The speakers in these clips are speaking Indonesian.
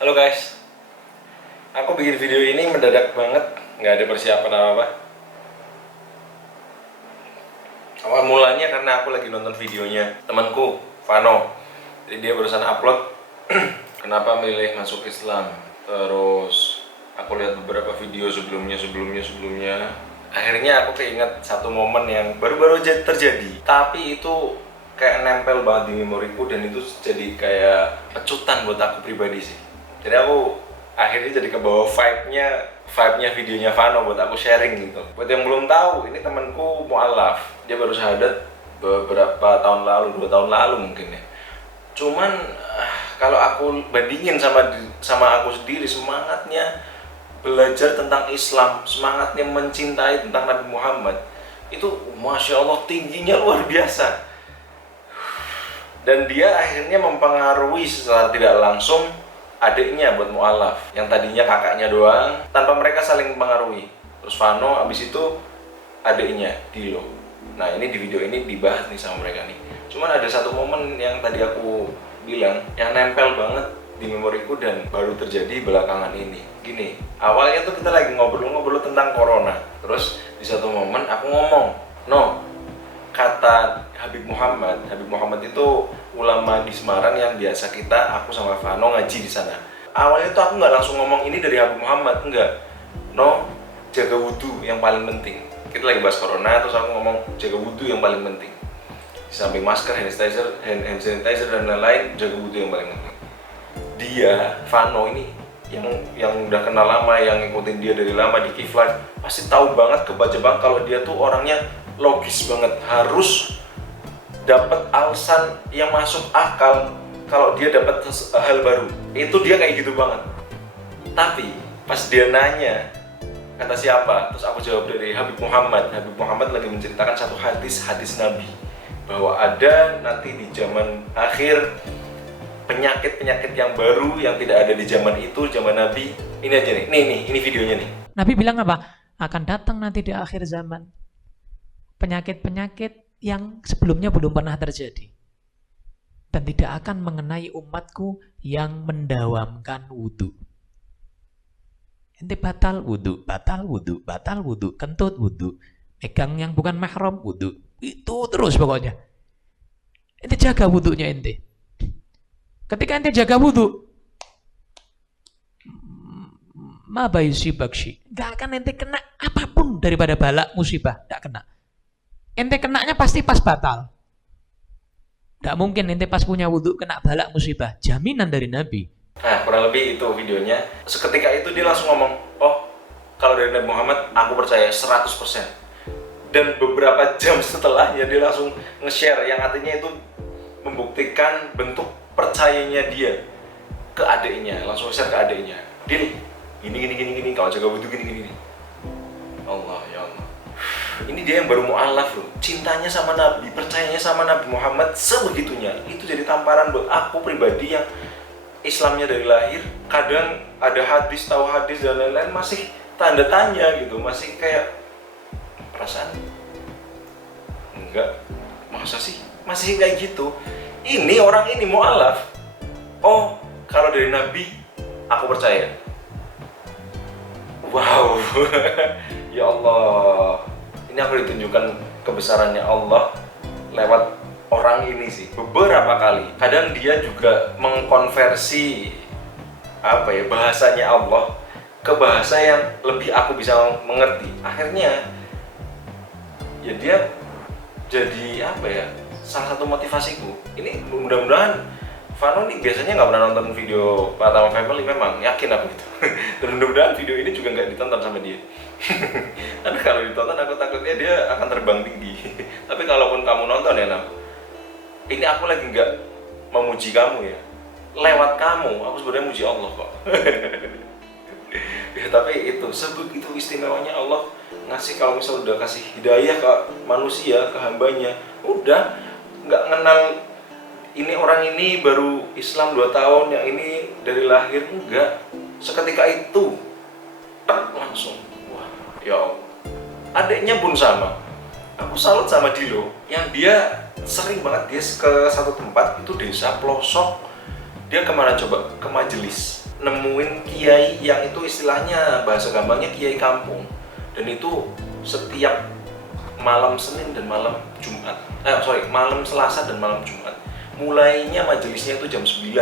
Halo guys, aku bikin video ini mendadak banget, nggak ada persiapan apa-apa. Awal mulanya karena aku lagi nonton videonya temanku, Vano. Jadi dia barusan upload kenapa milih masuk Islam. Terus aku lihat beberapa video sebelumnya. Akhirnya aku keinget satu momen yang baru-baru aja terjadi. Tapi itu kayak nempel banget di memoriku dan itu jadi kayak pecutan buat aku pribadi sih. Jadi aku akhirnya jadi kebawa vibe-nya videonya Vano buat aku sharing gitu. Buat yang belum tahu, ini temanku mu'alaf. Dia baru syahadat beberapa tahun lalu, 2 tahun lalu mungkin ya. Cuman kalau aku bandingin sama aku sendiri, semangatnya belajar tentang Islam, semangatnya mencintai tentang Nabi Muhammad, itu Masya Allah tingginya luar biasa. Dan dia akhirnya mempengaruhi secara tidak langsung adiknya buat mu'alaf, yang tadinya kakaknya doang, tanpa mereka saling mempengaruhi. Terus Vano, abis itu adiknya, Dilo. Nah ini di video ini dibahas nih sama mereka nih. Cuman ada satu momen yang tadi aku bilang, yang nempel banget di memoriku dan baru terjadi belakangan ini. Gini, awalnya tuh kita lagi ngobrol tentang corona. Terus di satu momen aku ngomong, no, kata Habib Muhammad itu ulama di Semarang yang biasa aku sama Vano ngaji di sana. Awalnya tuh aku nggak langsung ngomong ini dari Habib Muhammad, enggak. No, jaga wudhu yang paling penting. Kita lagi bahas corona, terus aku ngomong jaga wudhu yang paling penting. Di samping masker, hand sanitizer dan lain-lain, jaga wudhu yang paling penting. Dia, Vano ini yang udah kenal lama, yang ngikutin dia dari lama di Kiflan, pasti tahu banget, kebaca banget kalau dia tuh orangnya logis banget, harus dapat alasan yang masuk akal kalau dia dapat hal baru. Itu dia kayak gitu banget. Tapi pas dia nanya kata siapa, terus aku jawab dari Habib Muhammad. Habib Muhammad lagi menceritakan satu hadis Nabi, bahwa ada nanti di zaman akhir penyakit yang baru yang tidak ada di zaman itu, zaman Nabi. Ini aja nih, ini videonya nih. Nabi bilang apa? Akan datang nanti di akhir zaman penyakit-penyakit yang sebelumnya belum pernah terjadi dan tidak akan mengenai umatku yang mendawamkan wudhu. Ente batal wudhu, kentut wudhu, pegang yang bukan mahram wudhu, itu terus pokoknya. Ente jaga wudhunya ente. Ketika ente jaga wudhu, ma bayusibakshi, gak akan ente kena apapun daripada balak musibah, gak kena. Ente kenanya pasti pas batal. Gak mungkin ente pas punya wudhu kena balak musibah. Jaminan dari Nabi. Nah kurang lebih itu videonya. Seketika itu dia langsung ngomong, oh kalau dari Nabi Muhammad aku percaya 100%. Dan beberapa jam setelahnya dia langsung nge-share, yang artinya itu membuktikan bentuk percayanya dia ke adiknya. Langsung share ke adiknya, Dil, gini, kalau jaga wudhu gini. Allah ya Allah. Ini dia yang baru mu'alaf loh, cintanya sama Nabi, percayanya sama Nabi Muhammad sebegitunya. Itu jadi tamparan buat aku pribadi yang Islamnya dari lahir, kadang ada hadis, tahu hadis dan lain-lain, masih tanda tanya gitu, masih kayak perasaan enggak, masa sih masih kayak gitu. Ini orang ini mu'alaf, oh kalau dari Nabi aku percaya. Wow. Ya Allah, ini aku ditunjukkan kebesarannya Allah lewat orang ini sih beberapa kali. Kadang dia juga mengkonversi bahasanya Allah ke bahasa yang lebih aku bisa mengerti. Akhirnya ya dia jadi salah satu motivasiku. Ini mudah-mudahan Vano nih biasanya nggak pernah nonton video Pertama Family, memang yakin aku itu. Dan mudah-mudahan video ini juga nggak ditonton sama dia. Tapi kalau ditonton aku takutnya dia akan terbang tinggi. Tapi kalaupun kamu nonton ya Nam, ini aku lagi nggak memuji kamu ya. Lewat kamu aku sebenarnya muji Allah kok. Ya tapi itu sebegitu istimewanya Allah ngasih, kalau misal udah kasih hidayah ke manusia, ke hambanya, udah nggak kenal ini orang ini baru Islam 2 tahun, yang ini dari lahir, enggak. Seketika itu langsung, wah ya Allah. Adiknya pun sama, aku salut sama Dilo, yang dia sering banget dia ke satu tempat, itu desa pelosok, dia kemana coba? Ke majelis. nemuin kiai yang itu istilahnya bahasa gampangnya kiai kampung, dan itu setiap malam Senin dan malam Jumat, malam Selasa dan malam Jumat. Mulainya majelisnya itu jam 9,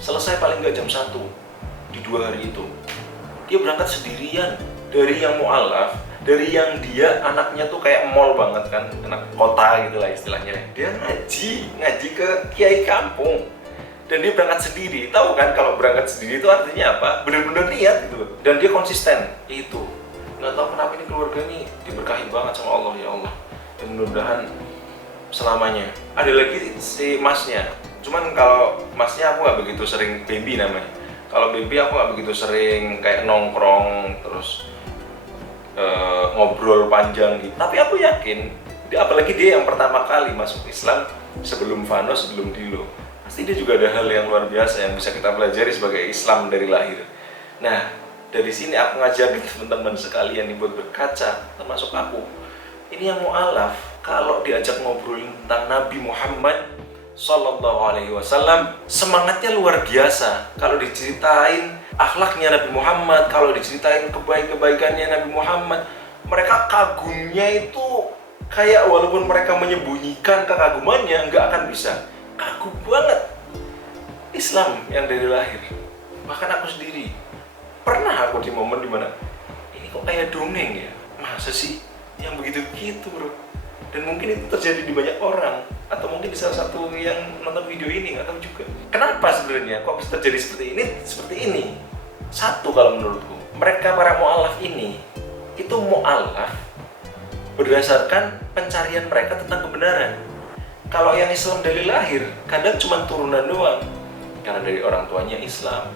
selesai paling nggak jam 1 di 2 hari itu. Dia berangkat sendirian dari yang mu'alaf, dari yang dia anaknya tuh kayak mall banget kan, anak kota gitu lah istilahnya. Dia ngaji ke kiai kampung. Dan dia berangkat sendiri. Tahu kan kalau berangkat sendiri itu artinya apa? Bener-bener niat gitu. Dan dia konsisten. Itu. Nggak tahu kenapa ini keluarga ini diberkahi banget sama Allah, ya Allah. Dan mudah-mudahan selamanya. Ada lagi si masnya. Cuman kalau masnya aku nggak begitu sering, baby namanya. Kalau baby aku nggak begitu sering kayak nongkrong terus ngobrol panjang gitu. Tapi aku yakin, apalagi dia yang pertama kali masuk Islam sebelum Vano, sebelum Dilo, pasti dia juga ada hal yang luar biasa yang bisa kita pelajari sebagai Islam dari lahir. Nah, dari sini aku ngajakin teman-teman sekalian nih buat berkaca, termasuk aku. Ini yang mu'alaf, kalau diajak ngobrolin tentang Nabi Muhammad Sallallahu Alaihi Wasallam, semangatnya luar biasa. Kalau diceritain akhlaknya Nabi Muhammad, kalau diceritain kebaikannya Nabi Muhammad, mereka kagumnya itu kayak walaupun mereka menyembunyikan kekagumannya, nggak akan bisa. Kagum banget Islam yang dari lahir. Bahkan aku sendiri pernah aku di momen dimana ini kok kayak dongeng ya, masa sih yang begitu-begitu bro. Dan mungkin itu terjadi di banyak orang, atau mungkin di salah satu yang nonton video ini, nggak tahu juga. Kenapa sebenarnya kok bisa terjadi seperti ini? Satu, kalau menurutku, mereka para mu'alaf ini itu mu'alaf berdasarkan pencarian mereka tentang kebenaran. Kalau yang Islam dari lahir, kadang cuma turunan doang, karena dari orang tuanya Islam.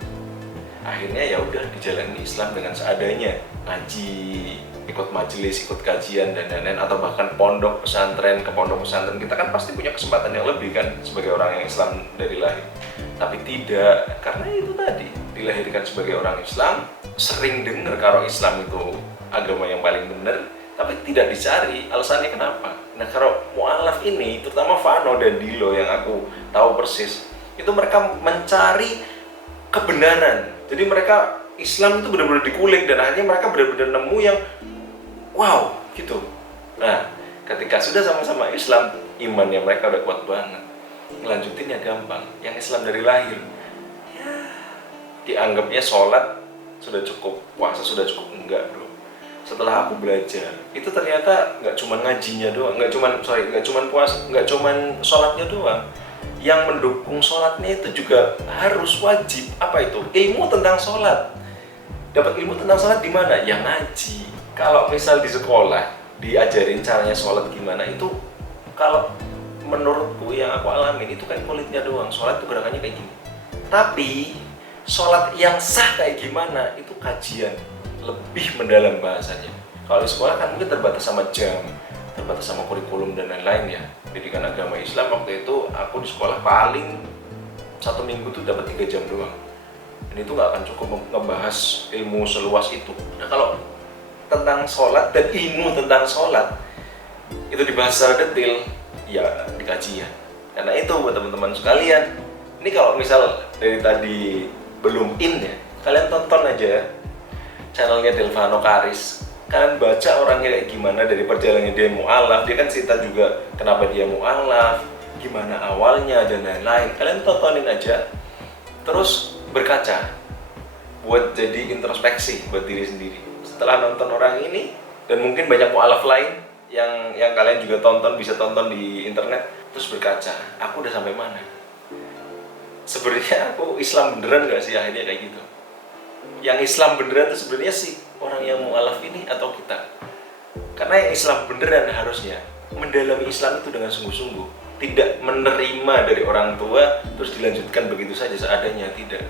Akhirnya ya udah dijalani Islam dengan seadanya, ngaji, ikut majelis, ikut kajian dan lain-lain, atau bahkan pondok pesantren. Ke pondok pesantren kita kan pasti punya kesempatan yang lebih kan sebagai orang yang Islam dari lahir. Tapi tidak, karena itu tadi dilahirkan sebagai orang Islam, sering dengar kalau Islam itu agama yang paling benar, tapi tidak dicari alasannya kenapa. Nah, kalau mu'alaf ini, terutama Vano dan Dilo yang aku tahu persis, itu mereka mencari kebenaran. Jadi mereka Islam itu benar-benar dikulik, dan akhirnya mereka benar-benar nemu yang wow gitu. Nah, ketika sudah sama-sama Islam, imannya mereka udah kuat banget, ngelanjutinnya gampang. Yang Islam dari lahir ya dianggapnya sholat sudah cukup, puasa sudah cukup, enggak bro. Setelah aku belajar, itu ternyata nggak cuma ngajinya doang, nggak cuma puasa, nggak cuma sholatnya doang. Yang mendukung sholatnya itu juga harus wajib. Apa itu? Ilmu tentang sholat. Dapat ilmu tentang sholat di mana? Yang ngaji. Kalau misal di sekolah diajarin caranya sholat gimana, itu kalau menurutku yang aku alamin itu kayak kulitnya doang. Sholat itu gerakannya kayak gini. Tapi sholat yang sah kayak gimana itu kajian, lebih mendalam bahasanya. Kalau di sekolah kan mungkin terbatas sama jam, terbatas sama kurikulum dan lain-lain ya. Pendidikan agama Islam waktu itu aku di sekolah paling 1 minggu tuh dapat 3 jam doang. Dan itu nggak akan cukup ngebahas ilmu seluas itu. Nah, kalau tentang sholat dan ilmu tentang sholat itu dibahas secara detail ya di kajian. Karena itu buat teman-teman sekalian, ini kalau misal dari tadi belum in ya, kalian tonton aja channelnya Delvano Karis. Kalian baca orangnya kayak gimana dari perjalanannya dia mu'alaf. Dia kan cerita juga kenapa dia mu'alaf, gimana awalnya dan lain-lain. Kalian tontonin aja, terus berkaca buat jadi introspeksi buat diri sendiri. Setelah nonton orang ini, dan mungkin banyak mu'alaf lain yang kalian juga tonton, bisa tonton di internet, terus berkaca, aku udah sampai mana? Sebenarnya aku Islam beneran gak sih akhirnya kayak gitu? Yang Islam beneran itu sebenarnya sih orang yang mu'alaf ini atau kita? Karena yang Islam beneran harusnya mendalami Islam itu dengan sungguh-sungguh, tidak menerima dari orang tua terus dilanjutkan begitu saja seadanya, tidak.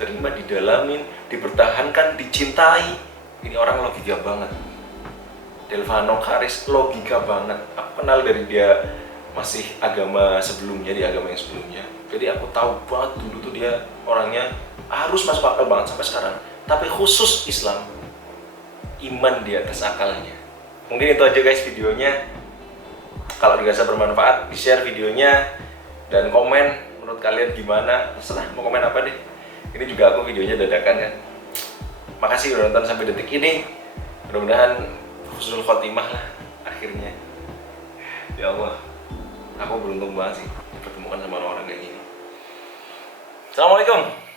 Diterima, didalamin, dipertahankan, dicintai. Ini orang logika banget. Delvano Karis logika banget. Aku kenal dari dia masih agama sebelumnya, di agama yang sebelumnya. Jadi aku tahu banget dulu tuh dia orangnya harus masuk akal banget sampai sekarang. Tapi khusus Islam, iman di atas akalnya. Mungkin itu aja guys videonya. Kalau dirasa bermanfaat, di-share videonya dan komen menurut kalian gimana. Terserah mau komen apa deh. Ini juga aku videonya dadakan kan. Makasih udah nonton sampai detik ini. Mudah-mudahan husnul khotimah lah akhirnya. Ya Allah, aku beruntung banget sih dipertemukan sama orang-orang kayak gini. Assalamualaikum.